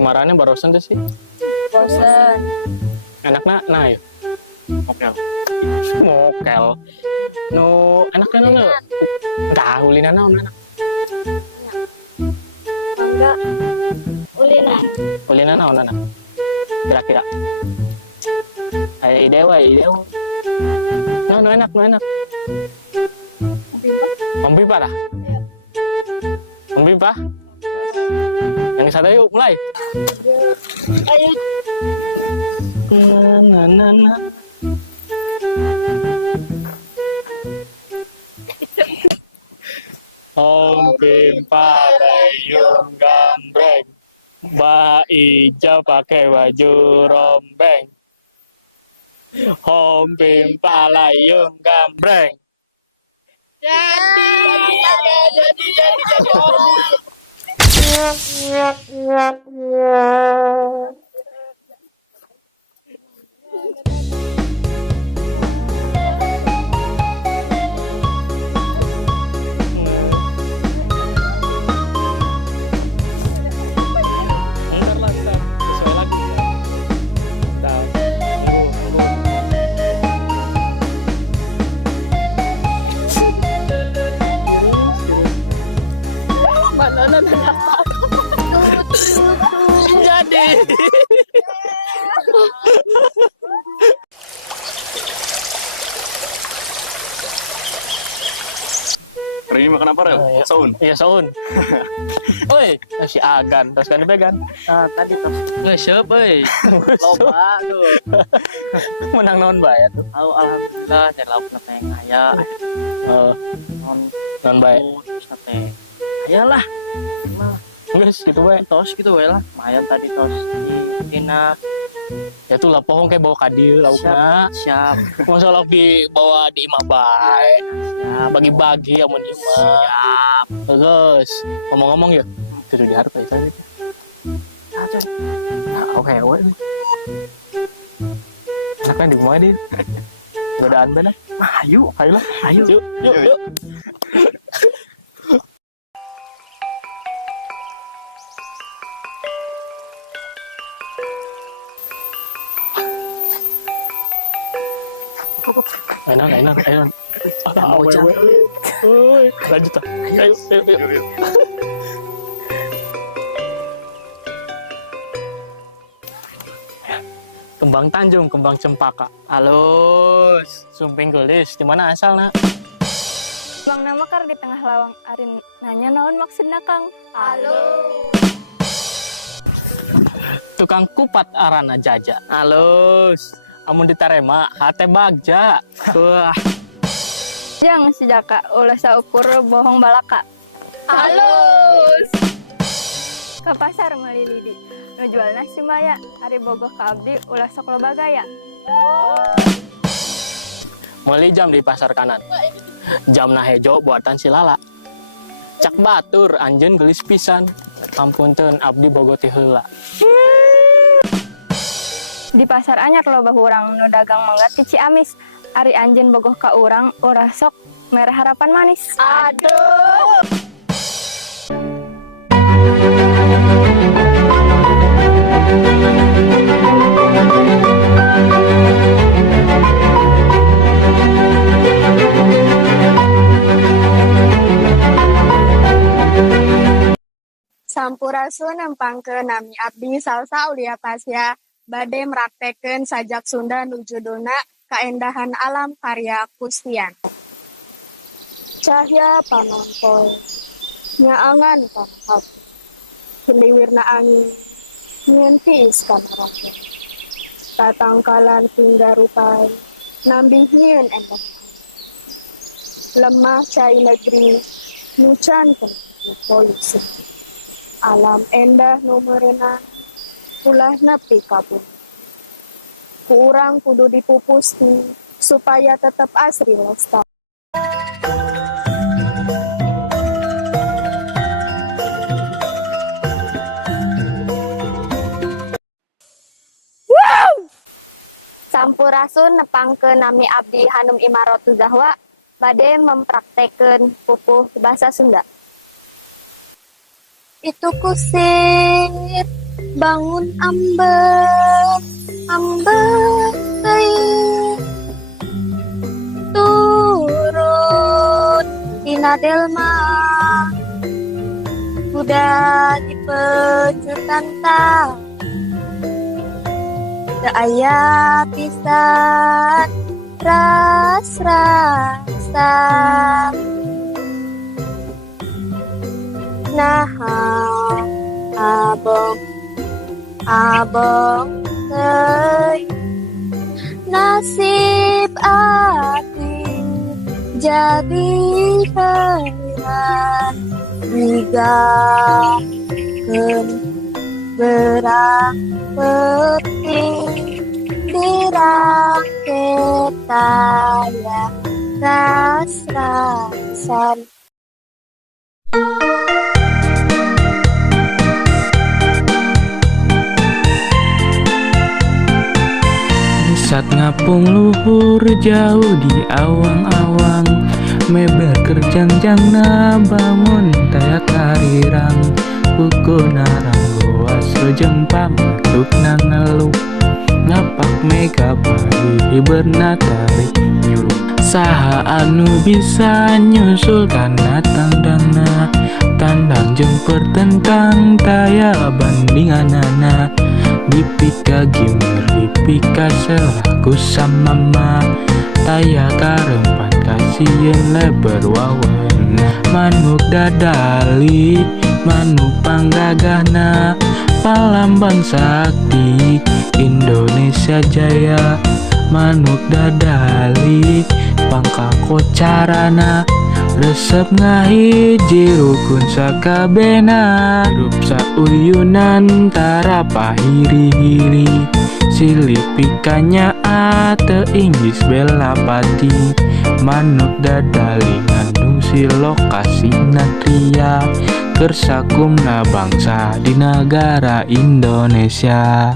marahnya barusan tuh sih. Bosen. Enaknya, nah yuk. Oke. Mokel. No, enaknya no. Dah, ulina naon enak. Mangga. Ulina. Ulina naon enak. Kira-kira. Kayak ide wae. No enak. Mempipa dah. Mempipa. Yang satu yuk mulai. Ayo. Na. Om Pimpa Layung Gambreng, Mbak Ija pakai baju rombeng. Om Pimpa Layung Gambreng. Bentar lah, bentar. Sesuai lagi. Bentar. Tunggu. Mana Jadi. Hari ini makan apa, Rel? Saun. Iya, Saun. Oi, si Agan, terus kan dipegang. Nah, tadi tuh nge-shop, loba tuh. Menang non bayar tuh. Tahu alhamdulillah jadi lauk nate kaya. Non bayar. Terus nate kaya lah. Mah Guys, gitu we. tos gitu we lah. Lumayan tadi tos di inap. Ya tuh lah pohon kayak bawa kadil lauknya. Siap. Masa lauk dibawa di imah bae. Ya, bagi-bagi sama di imah. Siap. Terus ngomong-ngomong yuk. Itu di harta itu aja. Aja. Nah, oke, we. Enaknya di rumah di. Godaan benar. Ayo. Ayo lah. Ayo. Yuk. Enak. Lanjut lah. Ayo. Kembang Tanjung, kembang cempaka. Halus. Sumping gelis, di mana asalnya? Bang nama kar di tengah lawang arin nanya naon maksudna Kang? Halo. Tukang kupat arana jaja. Halus. Amun ditarema, hate bagja. Wah. Yang si Jaka ulah saukur bohong balaka. Halus. Ke pasar meuli Lidi. Nu jual nasi maya, ari bogoh ka abdi ulah sok loba gaya. Meuli jam di pasar kanan. Jam hejo buatan si Lala. Cak batur anjeun gelis pisan. Ampunten abdi bogo ti heula. Di pasar anyar loba urang nu dagang mangga ti Ciamis. Ari anjeun bogoh ka urang urah sok merah harapan manis. Aduh. Sampurasun nempangkeun nami abdi salsa ulia pasya bade meraktekeun sajak Sunda nu judulna Kaendahan Alam karya Kustian. Cahya panontol nyaangan kana hati hiliwirna angin nyieun tiis kana raga tatangkalan tinggarupai nambih nyieun endah lemah cai negeri nucan kana polusi alam endah nu meureunana ulah nepi ka bumi. Ku urang kudu dipupusti supaya tetap asri lestari. Sampurasun nepangkeun nami abdi Hanum Imarotu Zahwa bade mempraktekeun pupuh bahasa Sunda. Itu kusir bangun amber, amber teuing. Turun dina delma, kuda dipecutan tang. Teu aya pisan ras-rasa. Nah, abong, abong teuing. Nasib ati jadi heran, digangkeun berang penting dirangket taya ras-rasan. Saat ngapung luhur jauh di awang-awang, meber kerjang-jangna bangun taya karirang. Buku naranggo asro jempa matuk nangeluk, ngapak mega pari bernatari nyuruh. Saha anu bisa nyusul kana tandangna, tandang jeung pertentang taya bandinganana. Dipika gimer dipika selaku samama, taya karempan kasieun leber wawan. Manuk dadali manuk panggagahna, palambang sakti Indonesia Jaya. Manuk dadali pangkakocarana, resep ngahiji rukun sakabena. Hirup sauyunan tara pahiri-hiri, silipikanya ate inggis belapati. Manuk dadali ngandung silokasi natria, kersakumna bangsa di negara Indonesia.